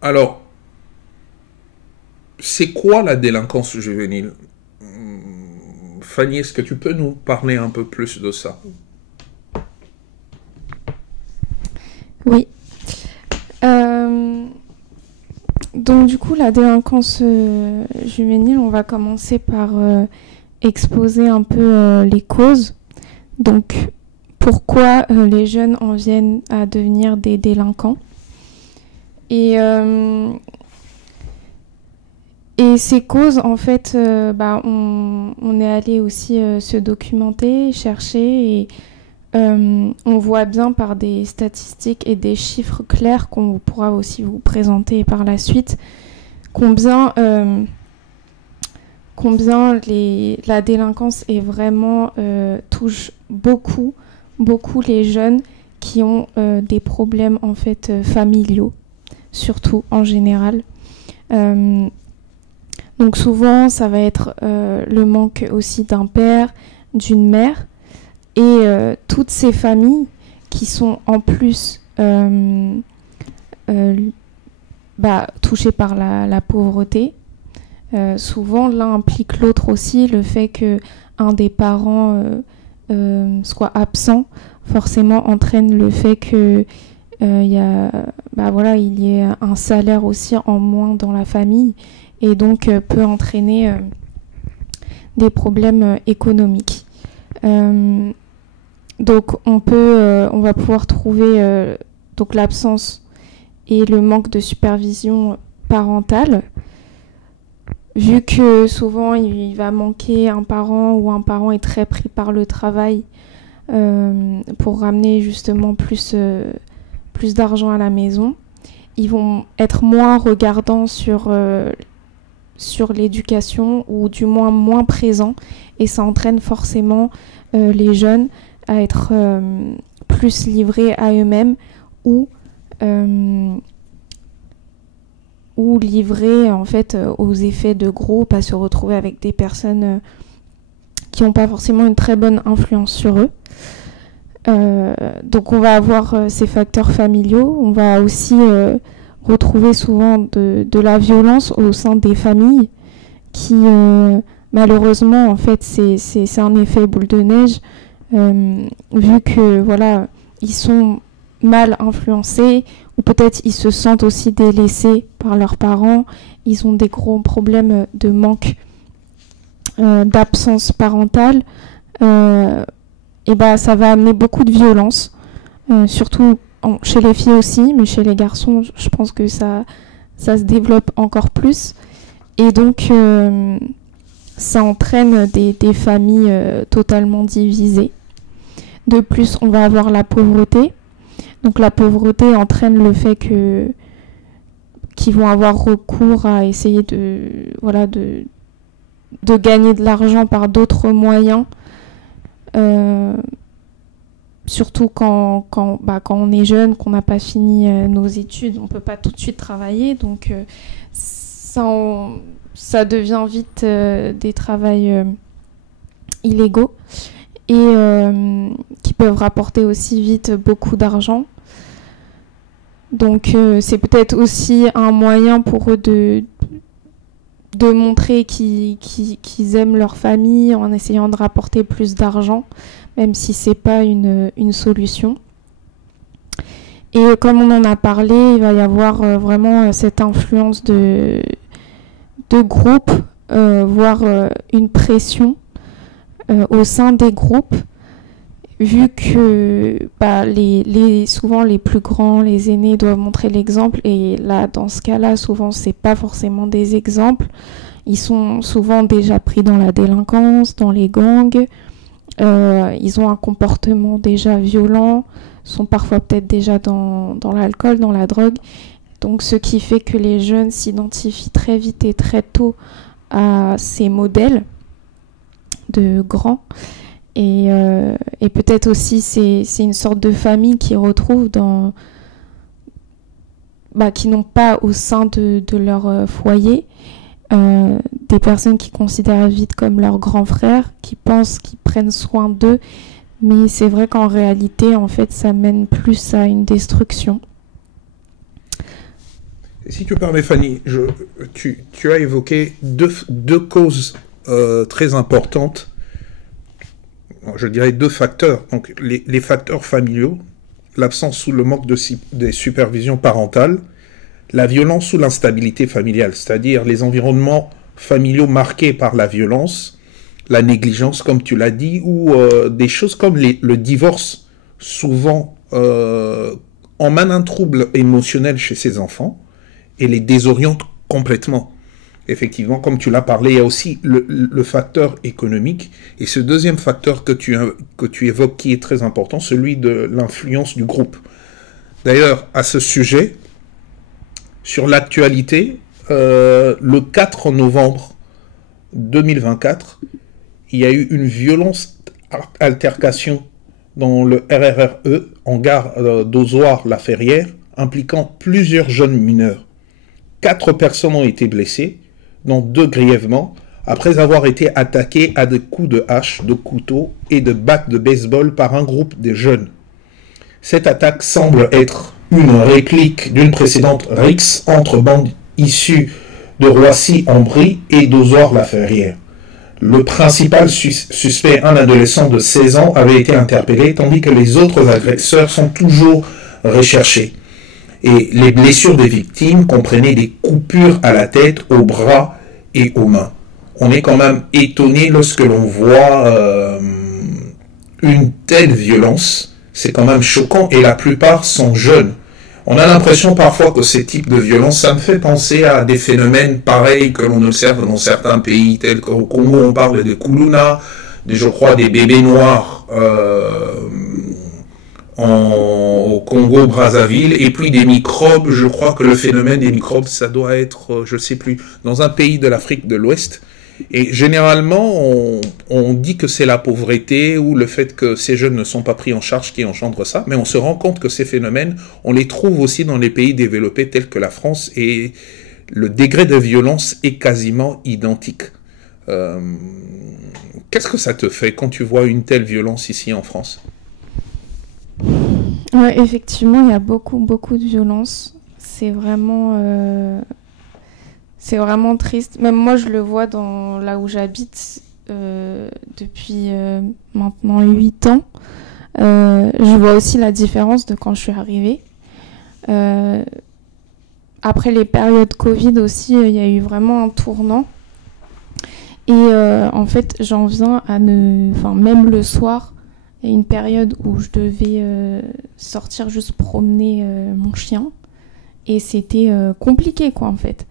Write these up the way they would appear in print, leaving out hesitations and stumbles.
Alors, c'est quoi la délinquance juvénile? Fanny, est-ce que tu peux nous parler un peu plus de ça? Oui. Euh, donc du coup, la délinquance juvénile, on va commencer par exposer un peu les causes. Donc pourquoi les jeunes en viennent à devenir des délinquants. Et ces causes, en fait, on est allé aussi se documenter, chercher, et on voit bien par des statistiques et des chiffres clairs qu'on pourra aussi vous présenter par la suite combien la délinquance est vraiment touche beaucoup les jeunes qui ont des problèmes en fait familiaux, surtout en général. Donc souvent, ça va être le manque aussi d'un père, d'une mère, et toutes ces familles qui sont en plus touchées par la pauvreté. Souvent, l'un implique l'autre aussi, le fait qu'un des parents soit absent, forcément entraîne le fait que il y ait un salaire aussi en moins dans la famille, et donc peut entraîner des problèmes économiques. Donc on va pouvoir trouver donc l'absence et le manque de supervision parentale, vu que souvent il va manquer un parent, ou un parent est très pris par le travail pour ramener justement plus d'argent à la maison. Ils vont être moins regardants sur l'éducation, ou du moins présents, et ça entraîne forcément les jeunes à être plus livrés à eux-mêmes, ou livrés en fait aux effets de groupe, à se retrouver avec des personnes qui n'ont pas forcément une très bonne influence sur eux. Donc on va avoir ces facteurs familiaux. On va aussi retrouver souvent de la violence au sein des familles, qui malheureusement en fait c'est un effet boule de neige, vu que voilà, ils sont mal influencés, ou peut-être ils se sentent aussi délaissés par leurs parents, ils ont des gros problèmes de manque d'absence parentale, et ça va amener beaucoup de violence, surtout chez les filles aussi, mais chez les garçons, je pense que ça se développe encore plus. Et donc, ça entraîne des familles totalement divisées. De plus, on va avoir la pauvreté. Donc, la pauvreté entraîne le fait qu'ils vont avoir recours à essayer de gagner de l'argent par d'autres moyens. Surtout quand on est jeune, qu'on n'a pas fini nos études, on ne peut pas tout de suite travailler. Donc, ça devient vite des travails illégaux, et qui peuvent rapporter aussi vite beaucoup d'argent. Donc c'est peut-être aussi un moyen pour eux de montrer qu'ils aiment leur famille, en essayant de rapporter plus d'argent, même si c'est pas une solution. Et comme on en a parlé, il va y avoir vraiment cette influence de groupe, voire une pression au sein des groupes, vu que souvent les plus grands, les aînés doivent montrer l'exemple, et là dans ce cas-là souvent c'est pas forcément des exemples, ils sont souvent déjà pris dans la délinquance, dans les gangs, ils ont un comportement déjà violent, sont parfois peut-être déjà dans l'alcool, dans la drogue. Donc ce qui fait que les jeunes s'identifient très vite et très tôt à ces modèles de grands. Et peut-être aussi c'est une sorte de famille qu'ils retrouvent qui n'ont pas au sein de leur foyer des personnes qui considèrent vite comme leurs grands frères, qui pensent qu'ils prennent soin d'eux, mais c'est vrai qu'en réalité en fait ça mène plus à une destruction. Et si tu permets, Fanny, tu as évoqué deux causes très importantes, je dirais deux facteurs. Donc, les facteurs familiaux, l'absence ou le manque de supervision parentale, la violence ou l'instabilité familiale, c'est-à-dire les environnements familiaux marqués par la violence, la négligence, comme tu l'as dit, ou des choses comme le divorce, souvent emmène un trouble émotionnel chez ces enfants et les désoriente complètement. Effectivement, comme tu l'as parlé, il y a aussi le facteur économique. Et ce deuxième facteur que tu évoques qui est très important, celui de l'influence du groupe. D'ailleurs, à ce sujet, sur l'actualité, le 4 novembre 2024, il y a eu une violente altercation dans le RRRE, en gare d'Ozoir-la-Ferrière, impliquant plusieurs jeunes mineurs. 4 personnes ont été blessées, dont 2 grièvement, après avoir été attaquées à des coups de hache, de couteau et de batte de baseball par un groupe de jeunes. Cette attaque semble être une réplique d'une précédente rixe entre bandes issues de Roissy-en-Brie et d'Ozoir-la-Ferrière. Le principal suspect, un adolescent de 16 ans, avait été interpellé, tandis que les autres agresseurs sont toujours recherchés. Et les blessures des victimes comprenaient des coupures à la tête, aux bras et aux mains. On est quand même étonné lorsque l'on voit une telle violence. C'est quand même choquant et la plupart sont jeunes. On a l'impression parfois que ces types de violences, ça me fait penser à des phénomènes pareils que l'on observe dans certains pays, tels qu'au Congo, on parle des Kuluna, je crois des bébés noirs au Congo-Brazzaville, et puis des microbes. Je crois que le phénomène des microbes, ça doit être, je sais plus, dans un pays de l'Afrique de l'Ouest. Et généralement, on dit que c'est la pauvreté ou le fait que ces jeunes ne sont pas pris en charge qui engendre ça, mais on se rend compte que ces phénomènes, on les trouve aussi dans les pays développés tels que la France, et le degré de violence est quasiment identique. Qu'est-ce que ça te fait quand tu vois une telle violence ici en France ? Ouais, effectivement, il y a beaucoup de violence. C'est vraiment triste. Même moi, je le vois là où j'habite depuis maintenant 8 ans. Je vois aussi la différence de quand je suis arrivée. Après les périodes Covid aussi, il y a eu vraiment un tournant. Et en fait, j'en viens à même le soir, il y a une période où je devais sortir juste promener mon chien. Et c'était compliqué, quoi, en fait.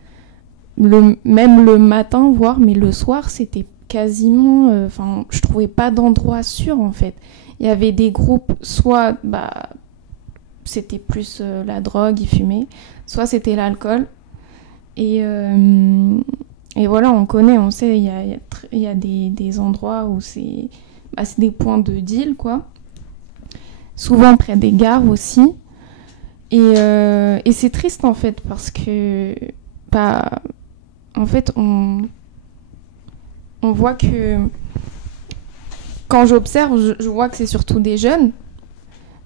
Même le matin, voire, mais le soir, c'était quasiment... je trouvais pas d'endroit sûr, en fait. Il y avait des groupes, soit c'était plus la drogue, ils fumaient, soit c'était l'alcool. Et voilà, on connaît, on sait, il y a des endroits où c'est des points de deal, quoi. Souvent près des gares aussi. Et c'est triste, en fait, parce que... en fait, on voit que... Quand j'observe, je vois que c'est surtout des jeunes.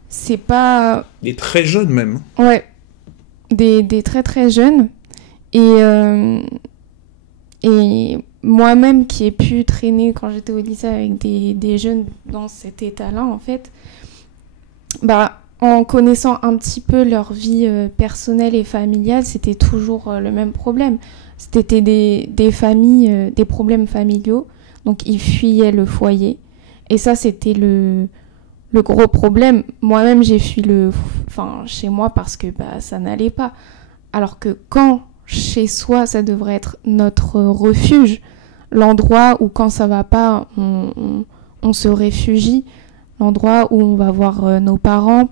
C'est pas... Des très jeunes, même. Ouais. Des très, très jeunes. Et moi-même, qui ai pu traîner quand j'étais au lycée avec des jeunes dans cet état-là, en fait, en connaissant un petit peu leur vie personnelle et familiale, c'était toujours le même problème. C'était des familles, des problèmes familiaux. Donc, ils fuyaient le foyer. Et ça, c'était le gros problème. Moi-même, j'ai fui chez moi parce que ça n'allait pas. Alors que quand chez soi, ça devrait être notre refuge, l'endroit où quand ça va pas, on se réfugie, l'endroit où on va voir nos parents,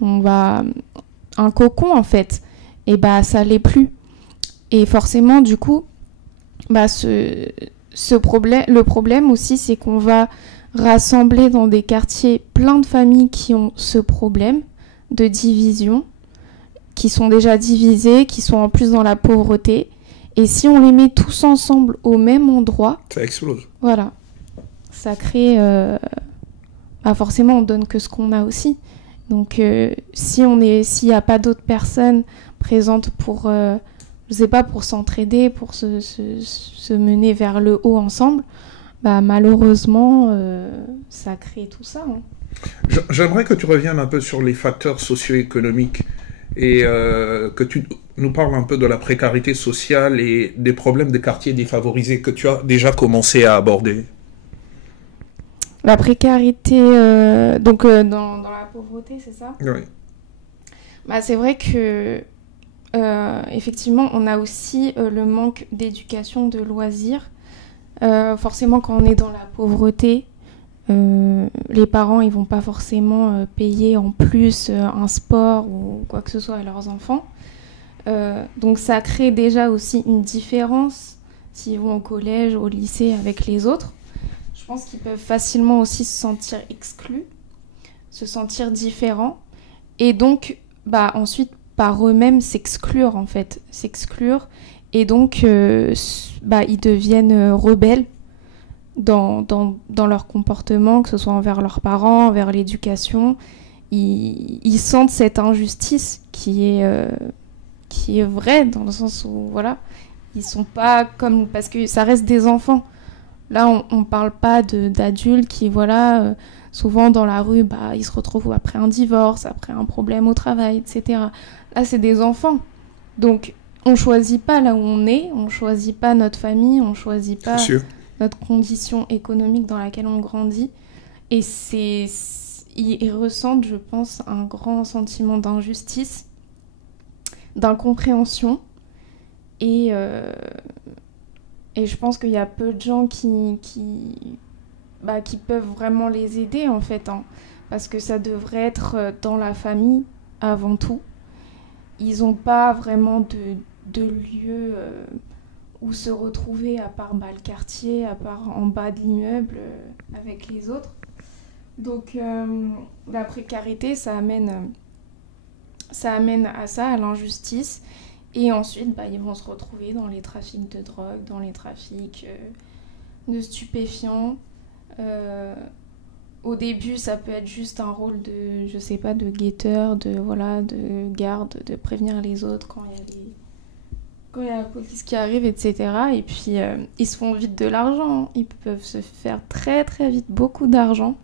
un cocon en fait. Et ça l'est plus. Et forcément, du coup, le problème aussi, c'est qu'on va rassembler dans des quartiers plein de familles qui ont ce problème de division, qui sont déjà divisées, qui sont en plus dans la pauvreté. Et si on les met tous ensemble au même endroit... Ça explose. Voilà. Ça crée... forcément, on donne que ce qu'on a aussi. Donc, s'il n'y a pas d'autres personnes présentes pour, je sais pas, pour s'entraider, pour se mener vers le haut ensemble, bah, malheureusement, ça crée tout ça. Hein. J'aimerais que tu reviennes un peu sur les facteurs socio-économiques et que tu nous parles un peu de la précarité sociale et des problèmes des quartiers défavorisés que tu as déjà commencé à aborder. La précarité, donc dans la pauvreté, c'est ça? Oui. Bah, c'est vrai que effectivement, on a aussi le manque d'éducation, de loisirs. Forcément, quand on est dans la pauvreté, les parents, ils vont pas forcément payer en plus un sport ou quoi que ce soit à leurs enfants. Donc ça crée déjà aussi une différence s'ils vont au collège, au lycée avec les autres. Je pense qu'ils peuvent facilement aussi se sentir exclus, se sentir différents, et donc bah, ensuite par eux-mêmes s'exclure en fait, s'exclure, et donc bah, ils deviennent rebelles dans leur comportement, que ce soit envers leurs parents, envers l'éducation. Ils sentent cette injustice qui est vraie, dans le sens où voilà, ils sont pas comme, parce que ça reste des enfants. Là, on parle pas d'adultes qui, voilà, souvent dans la rue, bah, ils se retrouvent après un divorce, après un problème au travail, etc. Là, c'est des enfants. Donc, on choisit pas là où on choisit pas notre famille, on choisit pas notre condition économique dans laquelle on grandit. Et ils ressentent, je pense, un grand sentiment d'injustice, d'incompréhension, et je pense qu'il y a peu de gens qui peuvent vraiment les aider, en fait, hein, parce que ça devrait être dans la famille avant tout. Ils n'ont pas vraiment de lieu où se retrouver, à part le quartier, à part en bas de l'immeuble, avec les autres. Donc la précarité, ça amène à ça, à l'injustice. Et ensuite, bah, ils vont se retrouver dans les trafics de drogue, dans les trafics de stupéfiants. Au début, ça peut être juste un rôle de, je sais pas, de guetteur, de garde, de prévenir les autres quand il y a la police qui arrive, etc. Et puis, ils se font vite de l'argent. Ils peuvent se faire très, très vite beaucoup d'argent.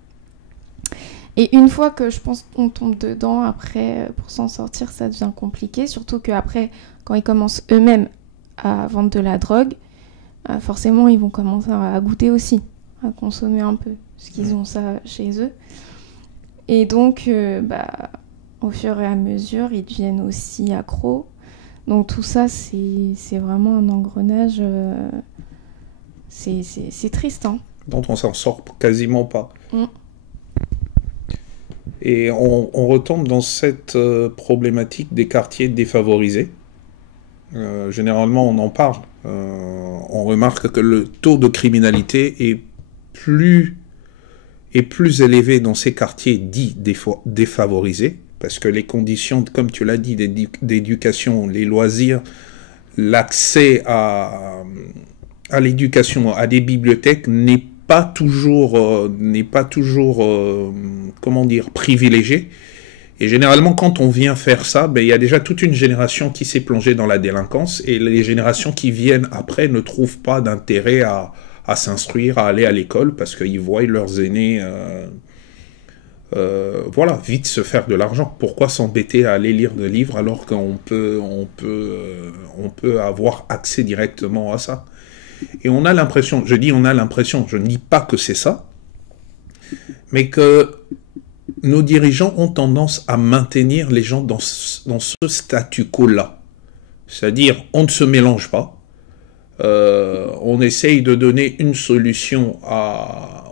Et une fois que je pense qu'on tombe dedans, après, pour s'en sortir, ça devient compliqué. Surtout qu'après, quand ils commencent eux-mêmes à vendre de la drogue, forcément, ils vont commencer à goûter aussi, à consommer un peu, parce qu'ils ont ça chez eux. Et donc, au fur et à mesure, ils deviennent aussi accros. Donc tout ça, c'est vraiment un engrenage. C'est triste, hein. Dont on s'en sort quasiment pas. Mm. Et on retombe dans cette problématique des quartiers défavorisés. Généralement, on en parle. On remarque que le taux de criminalité est plus élevé dans ces quartiers dits défavorisés, parce que les conditions, comme tu l'as dit, d'éducation, les loisirs, l'accès à l'éducation, à des bibliothèques n'est pas toujours comment dire, privilégié. Et généralement, quand on vient faire ça, il y a déjà toute une génération qui s'est plongée dans la délinquance, et les générations qui viennent après ne trouvent pas d'intérêt à s'instruire, à aller à l'école, parce qu'ils voient leurs aînés vite se faire de l'argent. Pourquoi s'embêter à aller lire des livres alors qu'on peut avoir accès directement à ça? Et on a l'impression, je ne dis pas que c'est ça, mais que nos dirigeants ont tendance à maintenir les gens dans ce statu quo-là. C'est-à-dire, on ne se mélange pas, on essaye de donner une solution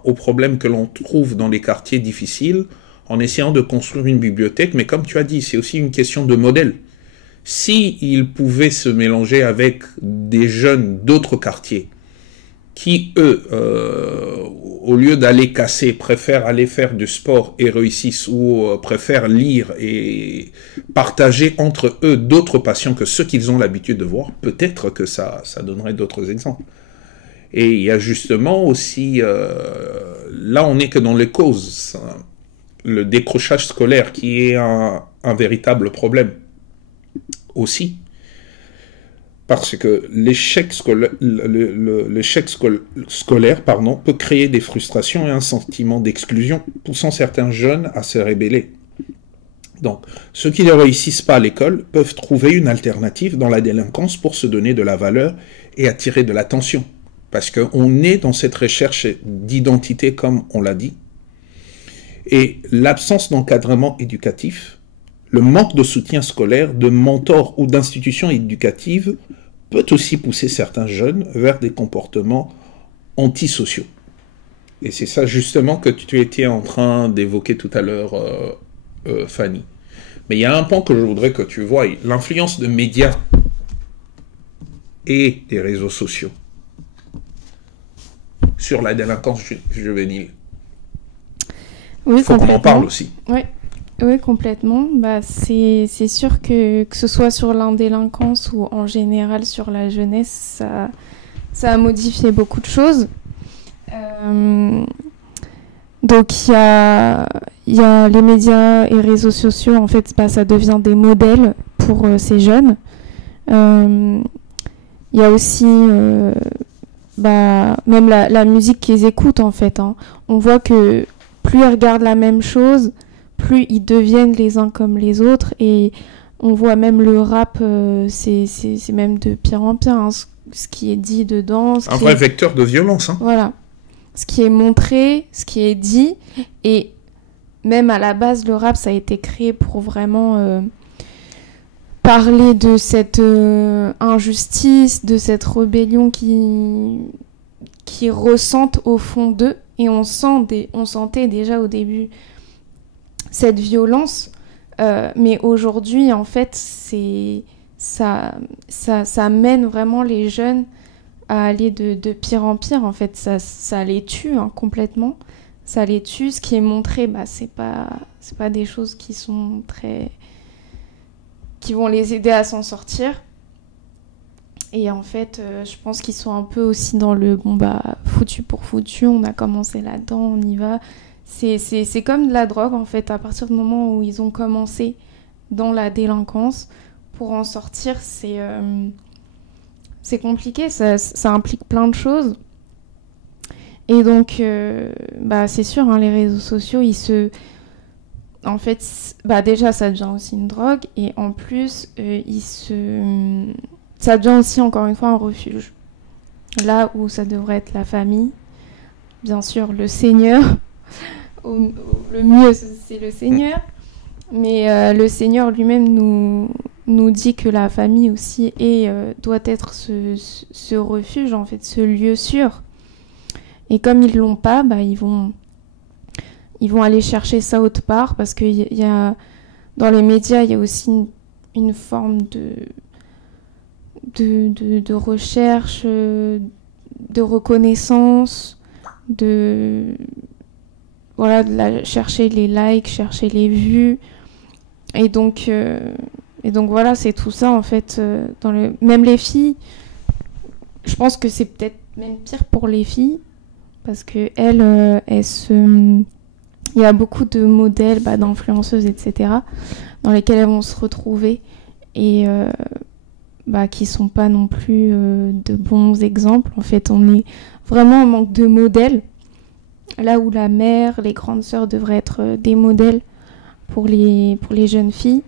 aux problèmes que l'on trouve dans les quartiers difficiles, en essayant de construire une bibliothèque, mais comme tu as dit, c'est aussi une question de modèle. S'ils pouvaient se mélanger avec des jeunes d'autres quartiers, qui, eux, au lieu d'aller casser, préfèrent aller faire du sport et réussissent, ou préfèrent lire et partager entre eux d'autres passions que ceux qu'ils ont l'habitude de voir, peut-être que ça donnerait d'autres exemples. Et il y a justement aussi, là on n'est que dans les causes, le décrochage scolaire qui est un véritable problème. aussi. Parce que l'échec scolaire peut créer des frustrations et un sentiment d'exclusion, poussant certains jeunes à se rébeller. Donc, ceux qui ne réussissent pas à l'école peuvent trouver une alternative dans la délinquance pour se donner de la valeur et attirer de l'attention. Parce qu'on est dans cette recherche d'identité, comme on l'a dit. Et l'absence d'encadrement éducatif, le manque de soutien scolaire, de mentors ou d'institutions éducatives peut aussi pousser certains jeunes vers des comportements antisociaux. Et c'est ça justement que tu étais en train d'évoquer tout à l'heure, Fanny. Mais il y a un point que je voudrais que tu vois, l'influence de médias et des réseaux sociaux sur la délinquance juvénile. Oui, il faut qu'on en parle aussi. Oui, complètement. C'est sûr que ce soit sur l'indélinquance ou en général sur la jeunesse, ça a modifié beaucoup de choses. Donc il y a les médias et réseaux sociaux, en fait, ça devient des modèles pour ces jeunes. Il y a aussi même la musique qu'ils écoutent, en fait. On voit que plus ils regardent la même chose, plus ils deviennent les uns comme les autres. Et on voit même le rap, c'est même de pire en pire, hein, ce qui est dit dedans. Un vrai vecteur de violence. Hein. Voilà. Ce qui est montré, ce qui est dit. Et même à la base, le rap, ça a été créé pour vraiment parler de cette injustice, de cette rébellion qui ressentent au fond d'eux. Et on sentait déjà au début cette violence. Mais aujourd'hui, en fait, ça mène vraiment les jeunes à aller de pire en pire. En fait, ça les tue, hein, complètement. Ça les tue. Ce qui est montré, c'est pas des choses qui sont qui vont les aider à s'en sortir. Et en fait, je pense qu'ils sont un peu aussi dans le foutu pour foutu, on a commencé là-dedans, on y va. C'est comme de la drogue, en fait. À partir du moment où ils ont commencé dans la délinquance, pour en sortir, c'est compliqué, ça implique plein de choses. Et donc, c'est sûr, hein, les réseaux sociaux, en fait, déjà, ça devient aussi une drogue. Et en plus, ça devient aussi, encore une fois, un refuge. Là où ça devrait être la famille, bien sûr, le Seigneur. Le mieux, c'est le Seigneur. Mais le Seigneur lui-même nous dit que la famille aussi doit être ce refuge, en fait, ce lieu sûr. Et comme ils ne l'ont pas, ils vont aller chercher ça autre part, parce que dans les médias, il y a aussi une forme de recherche, de reconnaissance, chercher les likes, chercher les vues. Et donc voilà, c'est tout ça, en fait. Même les filles, je pense que c'est peut-être même pire pour les filles, parce que il y a beaucoup de modèles, d'influenceuses, etc., dans lesquels elles vont se retrouver et qui sont pas non plus de bons exemples. En fait, on est vraiment en manque de modèles, là où la mère, les grandes sœurs devraient être des modèles pour les jeunes filles.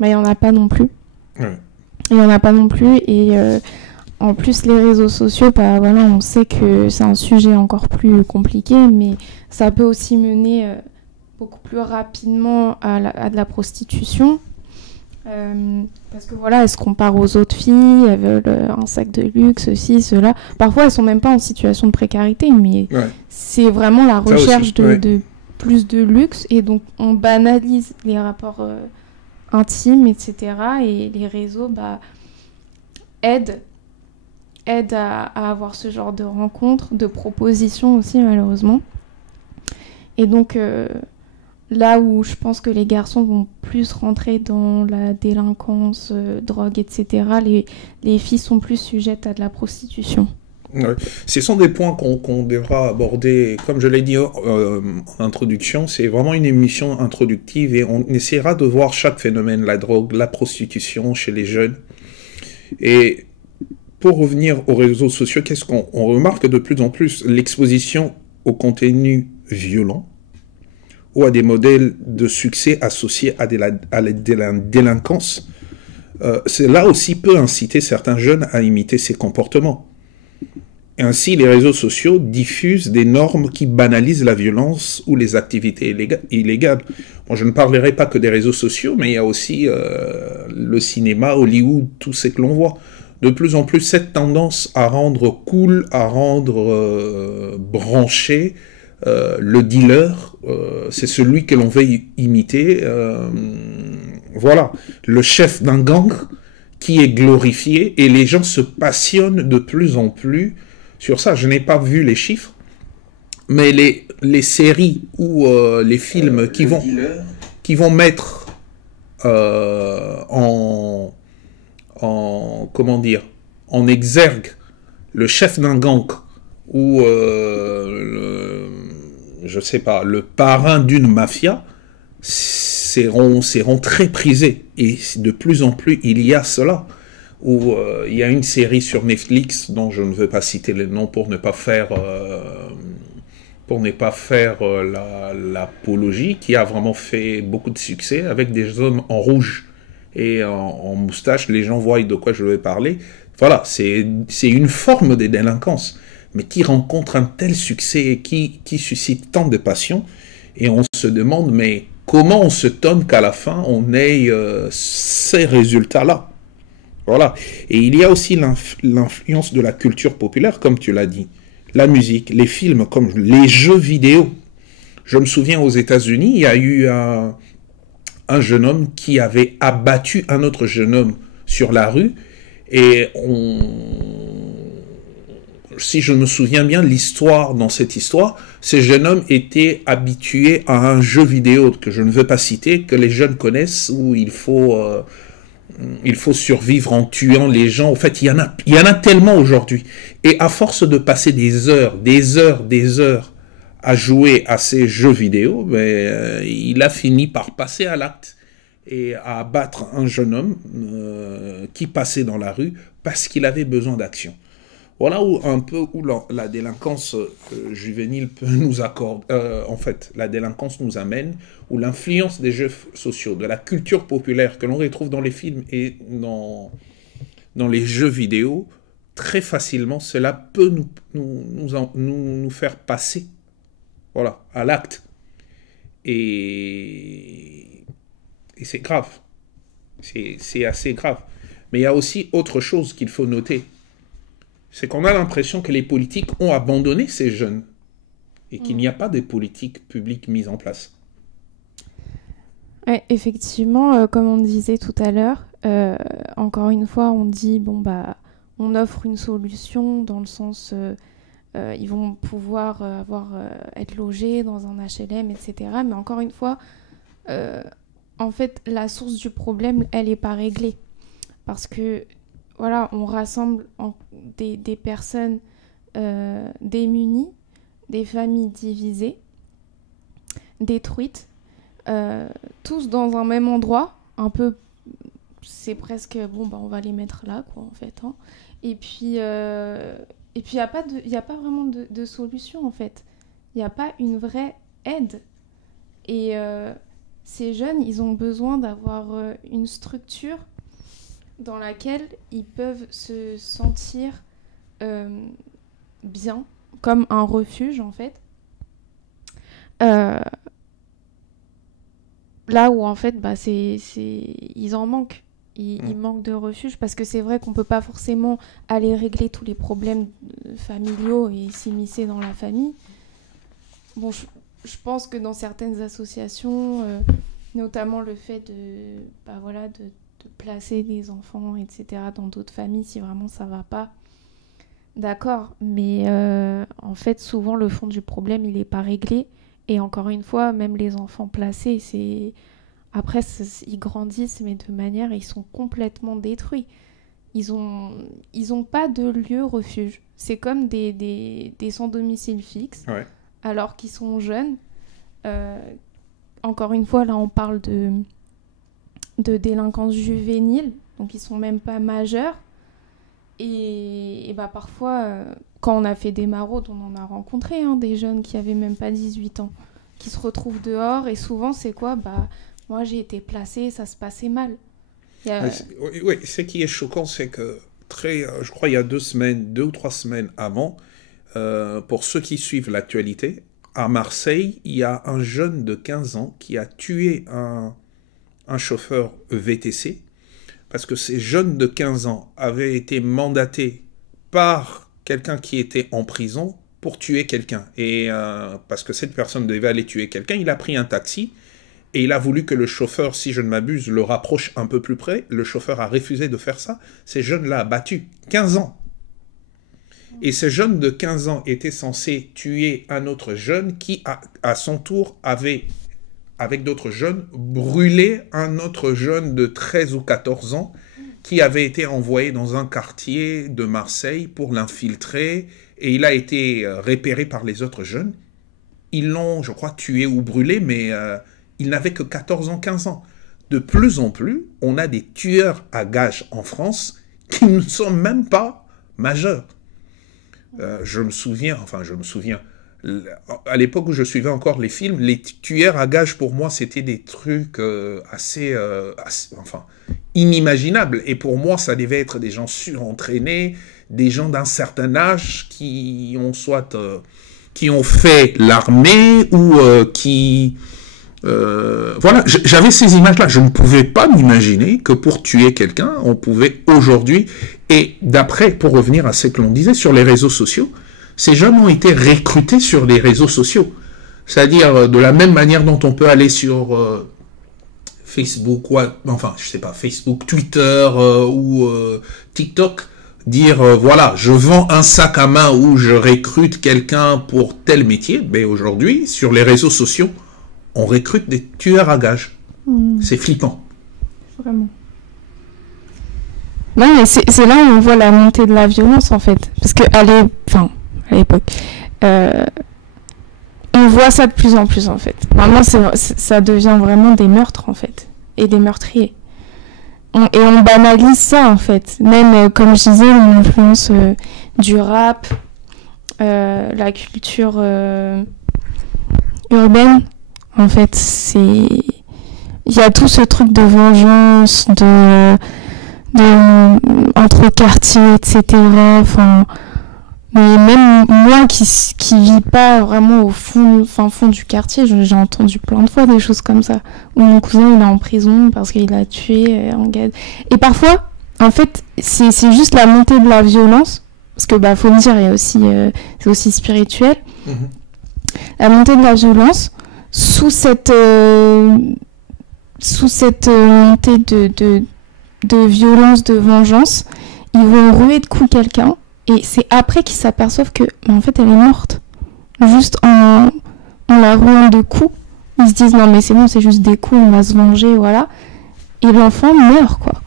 Il n'y en a pas non plus. Ouais. Il n'y en a pas non plus. Et en plus, les réseaux sociaux, on sait que c'est un sujet encore plus compliqué, mais ça peut aussi mener beaucoup plus rapidement à de la prostitution. Parce que elles se comparent aux autres filles, elles veulent un sac de luxe, ceci, cela. Parfois, elles sont même pas en situation de précarité, mais c'est vraiment la recherche de plus de luxe. Et donc, on banalise les rapports intimes, etc. Et les réseaux aident à avoir ce genre de rencontres, de propositions aussi, malheureusement. Et donc, là où je pense que les garçons vont plus rentrer dans la délinquance, drogue, etc., les filles sont plus sujettes à de la prostitution. Ouais. Ce sont des points qu'on devra aborder. Comme je l'ai dit en introduction, c'est vraiment une émission introductive et on essaiera de voir chaque phénomène, la drogue, la prostitution chez les jeunes. Et pour revenir aux réseaux sociaux, qu'est-ce qu'on remarque de plus en plus? L'exposition au contenu violent ou à des modèles de succès associés à la délinquance. Cela aussi peut inciter certains jeunes à imiter ces comportements. Et ainsi, les réseaux sociaux diffusent des normes qui banalisent la violence ou les activités illégales. Bon, je ne parlerai pas que des réseaux sociaux, mais il y a aussi le cinéma, Hollywood, tout ce que l'on voit. De plus en plus, cette tendance à rendre cool, à rendre branché, le dealer, c'est celui que l'on veut imiter. Voilà, le chef d'un gang qui est glorifié et les gens se passionnent de plus en plus sur ça. Je n'ai pas vu les chiffres, mais les séries ou les films qui vont mettre comment dire, en exergue le chef d'un gang ou je sais pas, le parrain d'une mafia seront très prisés. Et de plus en plus, il y a cela. Où il y a une série sur Netflix dont je ne veux pas citer le nom pour ne pas faire l'apologie, qui a vraiment fait beaucoup de succès avec des hommes en rouge et en moustache. Les gens voient de quoi je vais parler. Voilà, c'est une forme de délinquance, mais qui rencontre un tel succès et qui suscite tant de passion. Et on se demande, mais comment on se tonne qu'à la fin, on ait ces résultats-là? Voilà. Et il y a aussi l'influence de la culture populaire, comme tu l'as dit. La musique, les films, comme les jeux vidéo. Je me souviens aux États-Unis, il y a eu un jeune homme qui avait abattu un autre jeune homme sur la rue. Et si je me souviens bien, dans cette histoire, ce jeune homme était habitué à un jeu vidéo que je ne veux pas citer, que les jeunes connaissent, où il faut survivre en tuant les gens. En fait, il y en a tellement aujourd'hui. Et à force de passer des heures à jouer à ces jeux vidéo, il a fini par passer à l'acte et à abattre un jeune homme qui passait dans la rue parce qu'il avait besoin d'action. Voilà où la délinquance juvénile peut nous accorder. En fait, la délinquance nous amène, où l'influence des jeux sociaux, de la culture populaire que l'on retrouve dans les films et dans les jeux vidéo, très facilement, cela peut nous faire passer, voilà, à l'acte. Et c'est grave. C'est assez grave. Mais il y a aussi autre chose qu'il faut noter. C'est qu'on a l'impression que les politiques ont abandonné ces jeunes et qu'il n'y a pas de politiques publiques mises en place. Ouais, effectivement, comme on disait tout à l'heure, encore une fois, on dit, on offre une solution dans le sens, ils vont pouvoir être logés dans un HLM, etc. Mais encore une fois, en fait, la source du problème, elle n'est pas réglée. Parce que voilà, on rassemble des personnes démunies, des familles divisées, détruites, tous dans un même endroit, un peu, c'est presque, on va les mettre là, quoi, en fait. Hein. Et puis, il n'y a pas vraiment de solution, en fait. Il n'y a pas une vraie aide. Et ces jeunes, ils ont besoin d'avoir une structure dans laquelle ils peuvent se sentir bien, comme un refuge en fait. Là où en fait, ils en manquent. Ils manquent de refuge parce que c'est vrai qu'on ne peut pas forcément aller régler tous les problèmes familiaux et s'immiscer dans la famille. Bon, je pense que dans certaines associations, notamment le fait de placer des enfants, etc., dans d'autres familles, si vraiment ça va pas. D'accord, mais en fait, souvent, le fond du problème, il n'est pas réglé. Et encore une fois, même les enfants placés, après, ils grandissent, mais de manière, ils sont complètement détruits. ils ont pas de lieu refuge. C'est comme des sans domicile fixe, Ouais. alors qu'ils sont jeunes. Encore une fois, là, on parle de délinquance juvénile, donc ils sont même pas majeurs. Et bah parfois, quand on a fait des maraudes, on en a rencontré des jeunes qui avaient même pas 18 ans, qui se retrouvent dehors. Et souvent, c'est quoi? Bah, moi, j'ai été placée, ça se passait mal. Oui, ce qui est choquant, c'est que je crois il y a 2 ou 3 semaines avant, pour ceux qui suivent l'actualité, à Marseille, il y a un jeune de 15 ans qui a tué un chauffeur VTC, parce que ces jeunes de 15 ans avaient été mandatés par quelqu'un qui était en prison pour tuer quelqu'un. Et parce que cette personne devait aller tuer quelqu'un, il a pris un taxi et il a voulu que le chauffeur, si je ne m'abuse, le rapproche un peu plus près. Le chauffeur a refusé de faire ça. Ces jeunes-là battu 15 ans. Et ce jeune de 15 ans était censé tuer un autre jeune qui, à son tour, avait, avec d'autres jeunes, brûlé un autre jeune de 13 ou 14 ans qui avait été envoyé dans un quartier de Marseille pour l'infiltrer. Et il a été repéré par les autres jeunes. Ils l'ont, je crois, tué ou brûlé, mais il n'avait que 14 ans, 15 ans. De plus en plus, on a des tueurs à gages en France qui ne sont même pas majeurs. Je me souviens, à l'époque où je suivais encore les films, les tueurs à gages pour moi c'était des trucs assez inimaginables. Et pour moi, ça devait être des gens surentraînés, des gens d'un certain âge qui ont fait l'armée ou voilà, j'avais ces images-là. Je ne pouvais pas m'imaginer que pour tuer quelqu'un, on pouvait aujourd'hui, et d'après, pour revenir à ce que l'on disait sur les réseaux sociaux, ces jeunes ont été recrutés sur les réseaux sociaux. C'est-à-dire, de la même manière dont on peut aller sur Facebook, Facebook, Twitter ou TikTok, dire, voilà, je vends un sac à main ou je recrute quelqu'un pour tel métier, mais aujourd'hui, sur les réseaux sociaux, on recrute des tueurs à gages. C'est flippant. Vraiment. Non, mais c'est là où on voit la montée de la violence, en fait. Parce qu'à l'époque, on voit ça de plus en plus, en fait. Maintenant, ça devient vraiment des meurtres, en fait. Et des meurtriers. Et on banalise ça, en fait. Même, comme je disais, l'influence du rap, la culture urbaine. En fait, il y a tout ce truc de vengeance, entre quartiers, etc. Enfin, mais même moi qui vis pas vraiment au fin fond du quartier, j'ai entendu plein de fois des choses comme ça. Où mon cousin il est en prison parce qu'il a tué un gars. Et parfois, en fait, c'est juste la montée de la violence, parce que faut me dire, il y a aussi, c'est aussi spirituel. La montée de la violence. Sous cette montée de violence, de vengeance, ils vont ruer de coups quelqu'un et c'est après qu'ils s'aperçoivent que en fait elle est morte. Juste en la ruant de coups, ils se disent non mais c'est bon, c'est juste des coups, on va se venger, voilà. Et l'enfant meurt, quoi.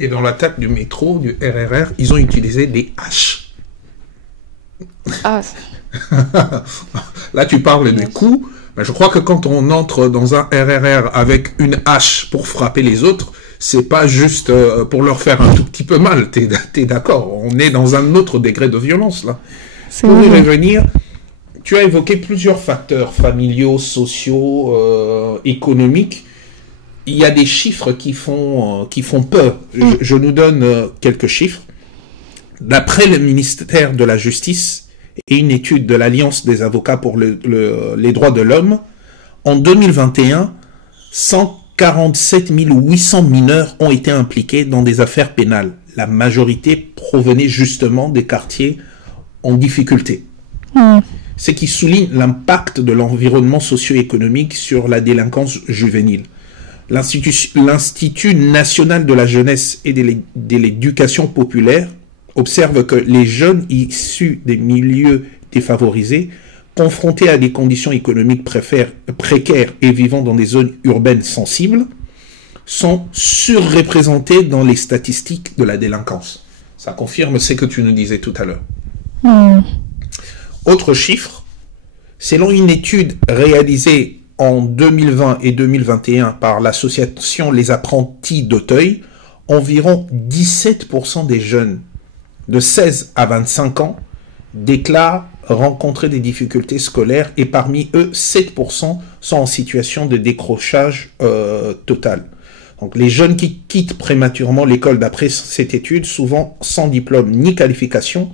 Et dans l'attaque du métro, du RER, ils ont utilisé des haches. Ah. Là tu parles des coups. Je crois que quand on entre dans un RER avec une hache pour frapper les autres, c'est pas juste pour leur faire un tout petit peu mal. T'es d'accord? On est dans un autre degré de violence, là. Pour y revenir, tu as évoqué plusieurs facteurs familiaux, sociaux, économiques. Il y a des chiffres qui font peur. Je nous donne quelques chiffres. D'après le ministère de la Justice, et une étude de l'Alliance des avocats pour les droits de l'homme, en 2021, 147 800 mineurs ont été impliqués dans des affaires pénales. La majorité provenait justement des quartiers en difficulté. Ce qui souligne l'impact de l'environnement socio-économique sur la délinquance juvénile. L'Institut national de la jeunesse et de l'éducation populaire observe que les jeunes issus des milieux défavorisés, confrontés à des conditions économiques précaires et vivant dans des zones urbaines sensibles, sont surreprésentés dans les statistiques de la délinquance. Ça confirme ce que tu nous disais tout à l'heure. Autre chiffre, selon une étude réalisée en 2020 et 2021 par l'association Les Apprentis d'Auteuil, environ 17% des jeunes de 16 à 25 ans déclarent rencontrer des difficultés scolaires et parmi eux, 7% sont en situation de décrochage total. Donc les jeunes qui quittent prématurément l'école d'après cette étude, souvent sans diplôme ni qualification,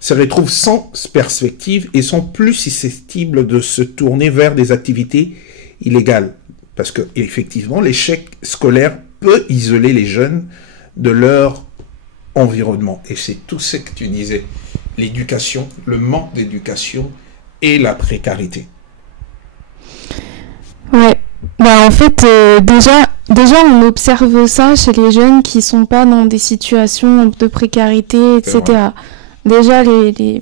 se retrouvent sans perspective et sont plus susceptibles de se tourner vers des activités illégales. Parce que, effectivement, l'échec scolaire peut isoler les jeunes de leur environnement. Et c'est tout ce que tu disais. L'éducation, le manque d'éducation et la précarité. Ouais. Bah, en fait, déjà, on observe ça chez les jeunes qui sont pas dans des situations de précarité, etc. Déjà,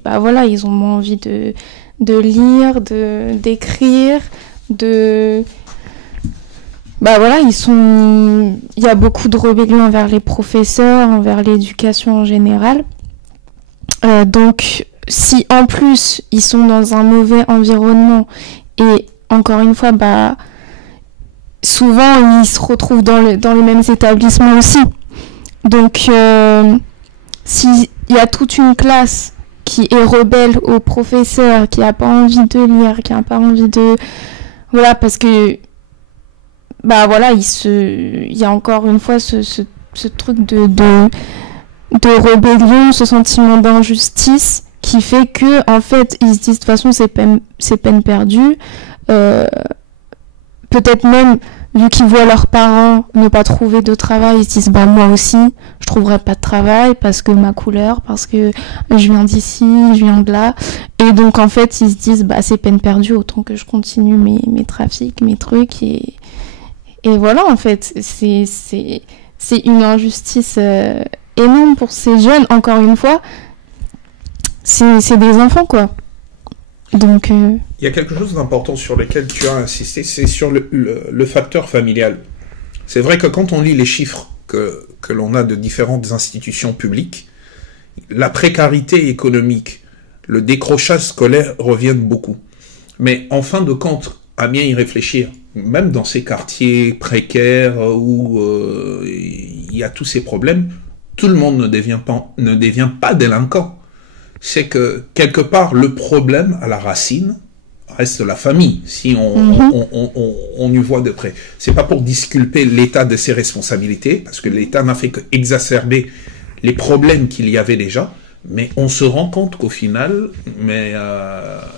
bah voilà, ils ont moins envie de lire, d'écrire, bah voilà, il y a beaucoup de rébellion envers les professeurs, envers l'éducation en général. Donc, si en plus, ils sont dans un mauvais environnement, et encore une fois, bah, souvent, ils se retrouvent dans les mêmes établissements aussi. Donc, s'il y a toute une classe qui est rebelle au professeur, qui n'a pas envie de lire, qui n'a pas envie de... Voilà, parce que... Bah voilà, il y a encore une fois ce truc de rébellion, ce sentiment d'injustice qui fait que, en fait, ils se disent de toute façon c'est peine perdue. Peut-être même, vu qu'ils voient leurs parents ne pas trouver de travail, ils se disent bah moi aussi, je trouverai pas de travail parce que ma couleur, parce que je viens d'ici, je viens de là. Et donc en fait, ils se disent bah c'est peine perdue, autant que je continue mes trafics, mes trucs et voilà, en fait, c'est une injustice énorme pour ces jeunes. Encore une fois, c'est des enfants, quoi. Donc, il y a quelque chose d'important sur lequel tu as insisté, c'est sur le facteur familial. C'est vrai que quand on lit les chiffres que l'on a de différentes institutions publiques, la précarité économique, le décrochage scolaire reviennent beaucoup. Mais en fin de compte, à bien y réfléchir, même dans ces quartiers précaires où il y a tous ces problèmes, tout le monde ne devient pas délinquant. C'est que, quelque part, le problème à la racine reste la famille, si on y voit de près. C'est pas pour disculper l'État de ses responsabilités, parce que l'État n'a fait qu'exacerber les problèmes qu'il y avait déjà, mais on se rend compte qu'au final,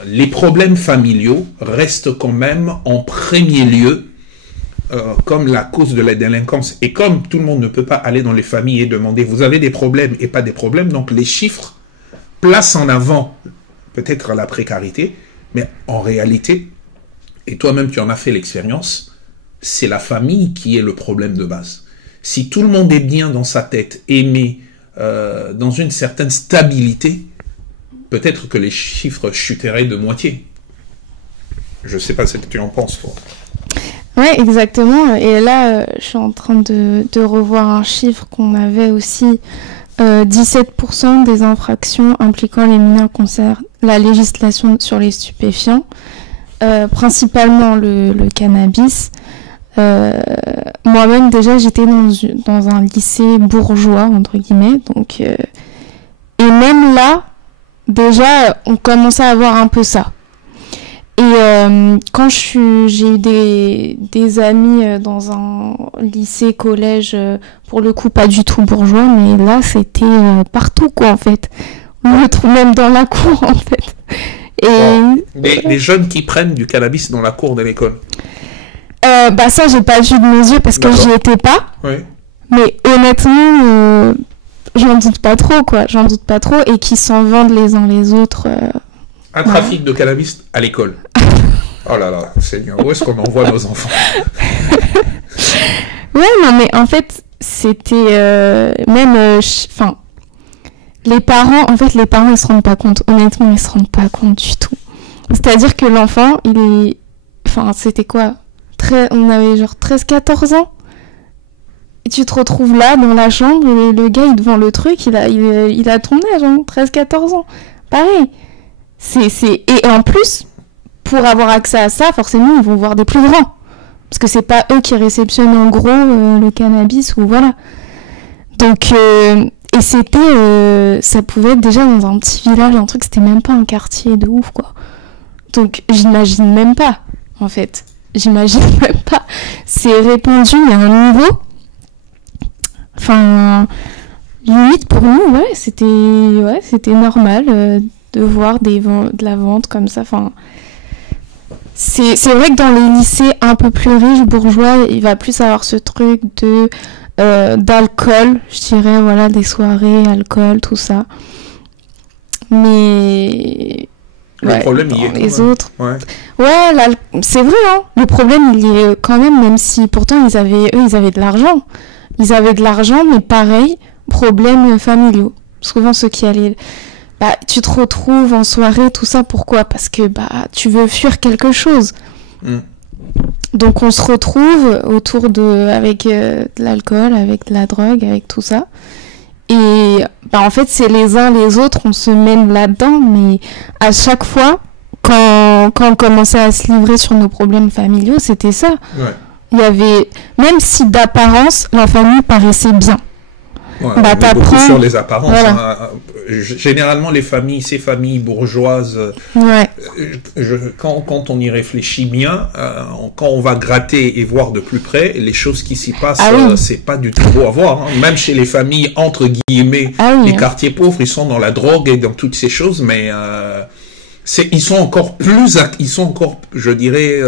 les problèmes familiaux restent quand même en premier lieu comme la cause de la délinquance. Et comme tout le monde ne peut pas aller dans les familles et demander « vous avez des problèmes et pas des problèmes », donc les chiffres placent en avant peut-être la précarité, mais en réalité, et toi-même tu en as fait l'expérience, c'est la famille qui est le problème de base. Si tout le monde est bien dans sa tête, aimé, dans une certaine stabilité, peut-être que les chiffres chuteraient de moitié. Je ne sais pas ce que tu en penses, toi. Oui, exactement. Et là, je suis en train de revoir un chiffre qu'on avait aussi. 17% des infractions impliquant les mineurs concernent la législation sur les stupéfiants, principalement le cannabis. Moi-même, déjà, j'étais dans un lycée bourgeois, entre guillemets, donc, et même là, déjà, on commençait à avoir un peu ça. Et quand j'ai eu des amis dans un lycée, collège, pour le coup pas du tout bourgeois, mais là c'était partout, quoi, en fait. On le trouve même dans la cour, en fait. Et des jeunes qui prennent du cannabis dans la cour de l'école. Bah ça, j'ai pas vu de mes yeux parce que j'y étais pas. Oui. Mais honnêtement, j'en doute pas trop, quoi. J'en doute pas trop, et qui s'en vendent les uns les autres. Un trafic de cannabis à l'école. Oh là là, Seigneur, où est-ce qu'on envoie nos enfants? Ouais, non, mais en fait, c'était même... Enfin, les parents, ils se rendent pas compte. Honnêtement, ils se rendent pas compte du tout. C'est-à-dire que l'enfant, il est... Enfin, c'était quoi? On avait genre 13-14 ans. tu te retrouves là, dans la chambre, et le gars, il est devant le truc, il a ton âge, hein, 13-14 ans. Pareil. Et en plus, pour avoir accès à ça, forcément, ils vont voir des plus grands. Parce que c'est pas eux qui réceptionnent en gros le cannabis, ou voilà. Donc, et c'était... ça pouvait être déjà dans un petit village, un truc, c'était même pas un quartier de ouf, quoi. Donc, j'imagine même pas, en fait. J'imagine même pas. C'est répandu, mais à un niveau... Enfin, limite pour nous, c'était normal de voir de la vente comme ça. Enfin, c'est vrai que dans les lycées un peu plus riches, bourgeois, il va plus avoir ce truc d'alcool, je dirais, voilà, des soirées, alcool, tout ça. Mais... Le problème, il y est les autres. Ouais, c'est vrai, hein. Le problème, il y est quand même si pourtant ils avaient de l'argent. Ils avaient de l'argent, mais pareil, problèmes familiaux. Souvent, ceux qui allaient... tu te retrouves en soirée, tout ça, pourquoi ? Parce que tu veux fuir quelque chose. Donc, on se retrouve autour avec de l'alcool, avec de la drogue, avec tout ça. Et en fait, c'est les uns les autres, on se mène là-dedans, mais à chaque fois, quand on commençait à se livrer sur nos problèmes familiaux, c'était ça. Ouais. Il y avait, même si d'apparence, la famille paraissait bien. Ouais, on est beaucoup sur les apparences. Voilà. Généralement, ces familles bourgeoises, quand on y réfléchit bien, quand on va gratter et voir de plus près, les choses qui s'y passent, c'est pas du tout beau à voir. Hein. Même chez les familles, entre guillemets, les quartiers pauvres, ils sont dans la drogue et dans toutes ces choses, mais... ils sont encore, je dirais,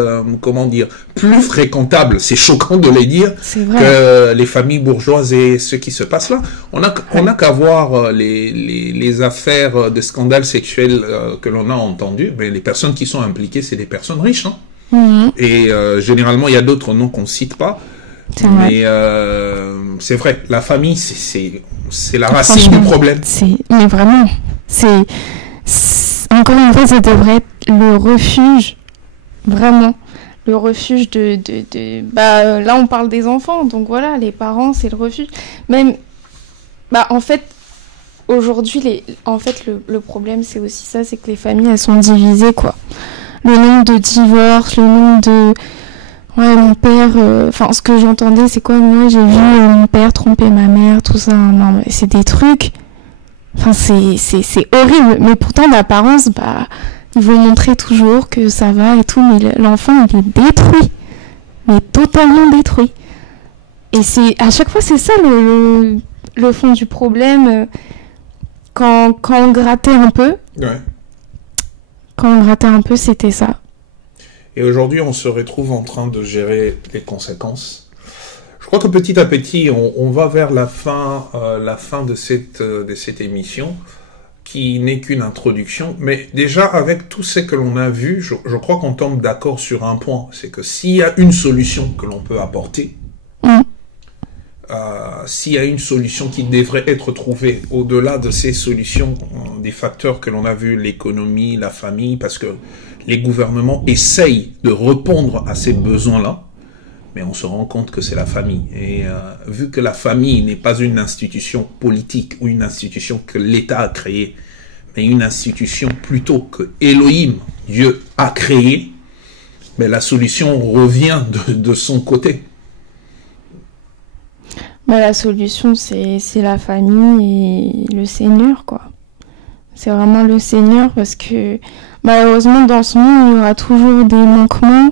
plus fréquentables. C'est choquant de les dire que les familles bourgeoises et ce qui se passe là. On a qu'à voir les affaires de scandales sexuels que l'on a entendues. Mais les personnes qui sont impliquées, c'est des personnes riches, hein. Mm-hmm. Et généralement, il y a d'autres noms qu'on cite pas. Mais c'est vrai, la famille, c'est la racine du problème. Mais vraiment, encore une fois, ça devrait être le refuge, vraiment, le refuge là, on parle des enfants, donc voilà, les parents, c'est le refuge. Même, en fait, aujourd'hui, le problème, c'est aussi ça, c'est que les familles, elles sont divisées, quoi. Le nombre de divorces, le nombre de... Ouais, mon père... ce que j'entendais, c'est quoi ? Moi, j'ai vu mon père tromper ma mère, tout ça. Non, mais c'est des trucs... Enfin, c'est horrible, mais pourtant d'apparence, ils vont montrer toujours que ça va et tout, mais l'enfant, il est détruit, mais totalement détruit. Et à chaque fois, c'est ça le fond du problème. Quand on grattait un peu, c'était ça. Et aujourd'hui, on se retrouve en train de gérer les conséquences. Je crois que petit à petit, on va vers la fin de cette émission, qui n'est qu'une introduction. Mais déjà, avec tout ce que l'on a vu, je crois qu'on tombe d'accord sur un point. C'est que s'il y a une solution que l'on peut apporter, s'il y a une solution qui devrait être trouvée au-delà de ces solutions, des facteurs que l'on a vus, l'économie, la famille, parce que les gouvernements essayent de répondre à ces besoins-là, mais on se rend compte que c'est la famille. Et vu que la famille n'est pas une institution politique ou une institution que l'État a créée, mais une institution plutôt que Elohim, Dieu, a créée, mais la solution revient de son côté. La solution, c'est la famille et le Seigneur, quoi. C'est vraiment le Seigneur, parce que malheureusement, dans ce monde, il y aura toujours des manquements,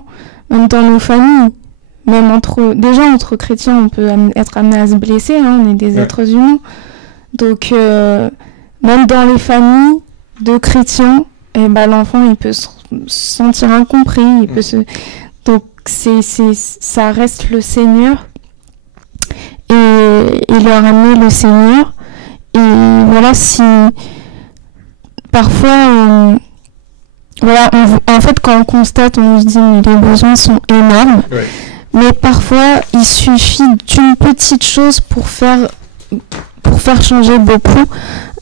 même dans nos familles. Même entre chrétiens, on peut être amené à se blesser, hein, on est des êtres humains. Donc, même dans les familles de chrétiens, l'enfant, il peut se sentir incompris, donc, ça reste le Seigneur, et leur amener le Seigneur. Et voilà, si parfois, en fait, quand on constate, on se dit, mais les besoins sont énormes. Ouais. Mais parfois, il suffit d'une petite chose pour faire changer beaucoup.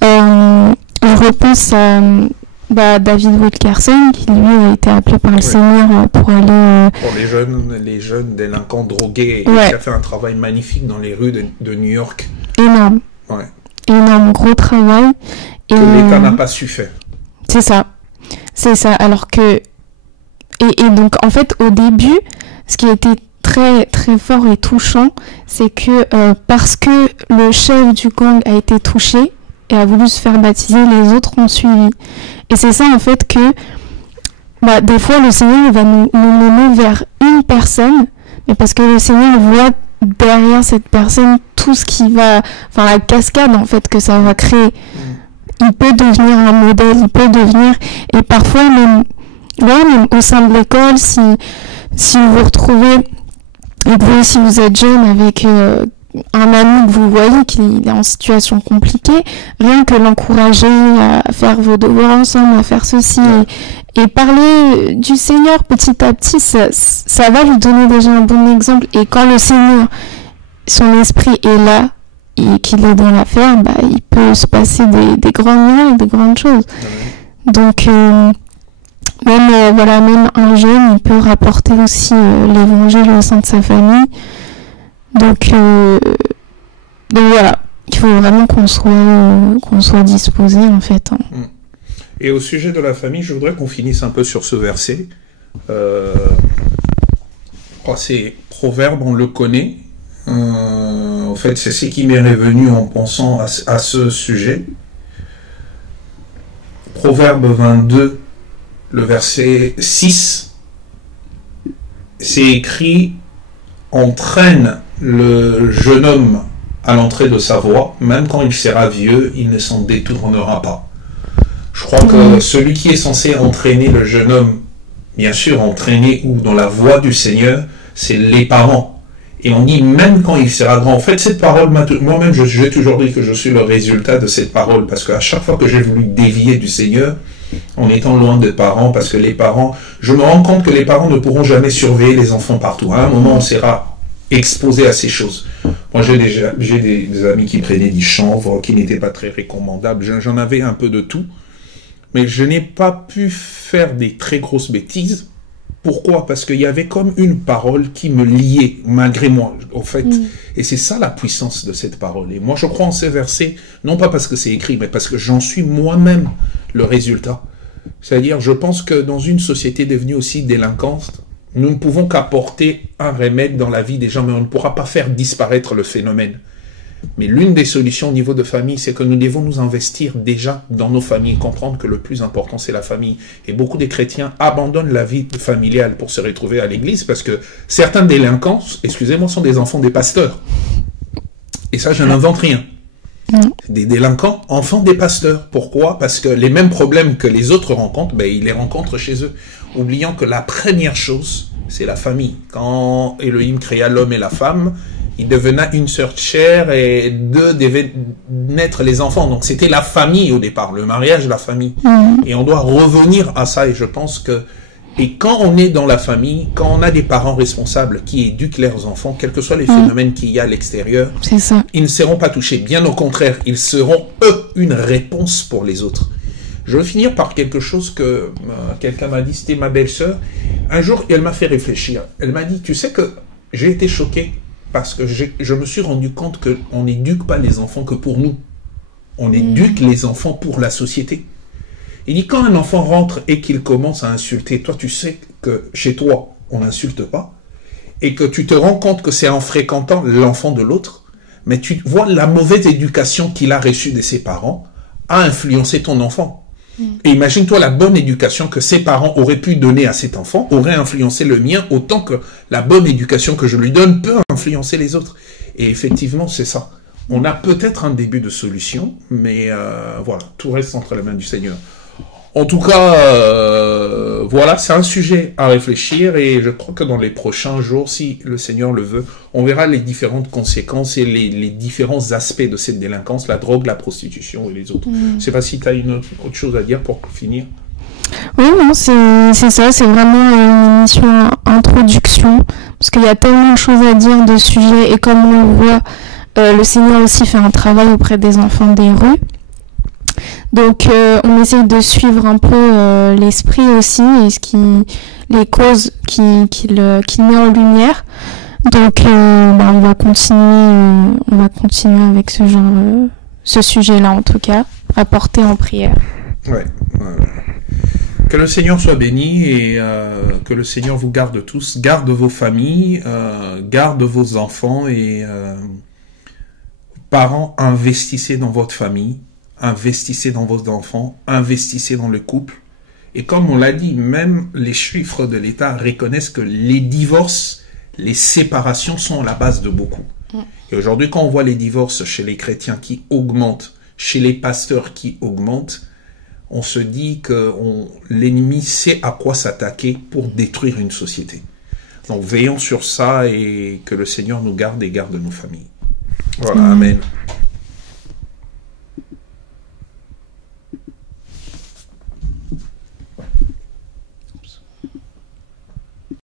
Je repense David Wilkerson, qui lui a été appelé par le Seigneur pour aller... Pour les jeunes délinquants drogués, qui a fait un travail magnifique dans les rues de New York. Énorme. Ouais. Énorme, gros travail. Que l'État n'a pas su faire. C'est ça. C'est ça. Alors que... Et donc, en fait, au début, ce qui était très, très fort et touchant, c'est que parce que le chef du gang a été touché et a voulu se faire baptiser, les autres ont suivi. Et c'est ça, en fait, que des fois, le Seigneur va nous mener vers une personne, mais parce que le Seigneur voit derrière cette personne tout ce qui va... Enfin, la cascade, en fait, que ça va créer. Il peut devenir un modèle, il peut devenir... Et parfois, même au sein de l'école, si vous vous retrouvez, et vous, si vous êtes jeune avec un ami que vous voyez qu'il est en situation compliquée, rien que l'encourager à faire vos devoirs ensemble, à faire ceci, et parler du Seigneur petit à petit, ça va lui donner déjà un bon exemple. Et quand le Seigneur, son esprit est là, et qu'il est dans l'affaire, il peut se passer des grands miracles, des grandes choses. Donc... Même un jeune, il peut rapporter aussi l'évangile au sein de sa famille. Donc voilà, il faut vraiment qu'on soit disposé, en fait. Et au sujet de la famille, je voudrais qu'on finisse un peu sur ce verset. Je crois que c'est Proverbe, on le connaît. En fait, c'est ce qui m'est revenu en pensant à ce sujet. Proverbe 22, le verset 6, c'est écrit « Entraîne le jeune homme à l'entrée de sa voie, même quand il sera vieux, il ne s'en détournera pas. » Je crois que celui qui est censé entraîner le jeune homme, bien sûr entraîner ou dans la voie du Seigneur, c'est les parents. Et on dit même quand il sera grand. En fait, cette parole, moi-même, j'ai toujours dit que je suis le résultat de cette parole, parce qu'à chaque fois que j'ai voulu dévier du Seigneur, en étant loin des parents, parce que les parents, je me rends compte que les parents ne pourront jamais surveiller les enfants partout. À un moment, on sera exposé à ces choses. Moi, j'ai des amis qui prenaient du chanvre, qui n'étaient pas très recommandables. J'en avais un peu de tout. Mais je n'ai pas pu faire des très grosses bêtises. Pourquoi? Parce qu'il y avait comme une parole qui me liait, malgré moi, en fait. Et c'est ça la puissance de cette parole. Et moi, je crois en ces versets, non pas parce que c'est écrit, mais parce que j'en suis moi-même le résultat. C'est-à-dire, je pense que dans une société devenue aussi délinquante, nous ne pouvons qu'apporter un remède dans la vie des gens, mais on ne pourra pas faire disparaître le phénomène. Mais l'une des solutions au niveau de famille, c'est que nous devons nous investir déjà dans nos familles, comprendre que le plus important, c'est la famille. Et beaucoup de chrétiens abandonnent la vie familiale pour se retrouver à l'église, parce que certains délinquants, excusez-moi, sont des enfants des pasteurs. Et ça, je n'invente rien. Des délinquants, enfants des pasteurs. Pourquoi? Parce que les mêmes problèmes que les autres rencontrent, ils les rencontrent chez eux. Oubliant que la première chose, c'est la famille. Quand Elohim créa l'homme et la femme, il devenait une sœur chère et d'eux devaient naître les enfants. Donc c'était la famille au départ, le mariage, la famille. Et on doit revenir à ça. Et je pense que, et quand on est dans la famille, quand on a des parents responsables qui éduquent leurs enfants, quels que soient les phénomènes qu'il y a à l'extérieur, c'est ça. Ils ne seront pas touchés. Bien au contraire, ils seront, eux, une réponse pour les autres. Je veux finir par quelque chose que quelqu'un m'a dit, c'était ma belle-sœur. Un jour, elle m'a fait réfléchir. Elle m'a dit, tu sais que j'ai été choqué parce que je me suis rendu compte qu'on n'éduque pas les enfants que pour nous. On éduque les enfants pour la société. Il dit, quand un enfant rentre et qu'il commence à insulter, toi tu sais que chez toi, on n'insulte pas, et que tu te rends compte que c'est en fréquentant l'enfant de l'autre, mais tu vois la mauvaise éducation qu'il a reçue de ses parents a influencé ton enfant. Et imagine-toi la bonne éducation que ses parents auraient pu donner à cet enfant aurait influencé le mien autant que la bonne éducation que je lui donne peut influencer les autres. Et effectivement, c'est ça. On a peut-être un début de solution, mais voilà, tout reste entre les mains du Seigneur. En tout cas, voilà, c'est un sujet à réfléchir et je crois que dans les prochains jours, si le Seigneur le veut, on verra les différentes conséquences et les différents aspects de cette délinquance, la drogue, la prostitution et les autres. Je ne sais pas si tu as une autre chose à dire pour finir. Oui, non, c'est ça, c'est vraiment une émission introduction, parce qu'il y a tellement de choses à dire de ce sujet et comme on le voit, le Seigneur aussi fait un travail auprès des enfants des rues. Donc on essaye de suivre un peu l'esprit aussi et les causes qu'il met en lumière. Donc on va continuer avec ce sujet-là en tout cas, rapporté en prière. Ouais. Que le Seigneur soit béni et que le Seigneur vous garde tous, garde vos familles, garde vos enfants et parents, investissez dans votre famille, investissez dans vos enfants, investissez dans le couple. Et comme on l'a dit, même les chiffres de l'État reconnaissent que les divorces, les séparations sont la base de beaucoup. Et aujourd'hui, quand on voit les divorces chez les chrétiens qui augmentent, chez les pasteurs qui augmentent, on se dit que l'ennemi sait à quoi s'attaquer pour détruire une société. Donc veillons sur ça et que le Seigneur nous garde et garde nos familles. Voilà, amen.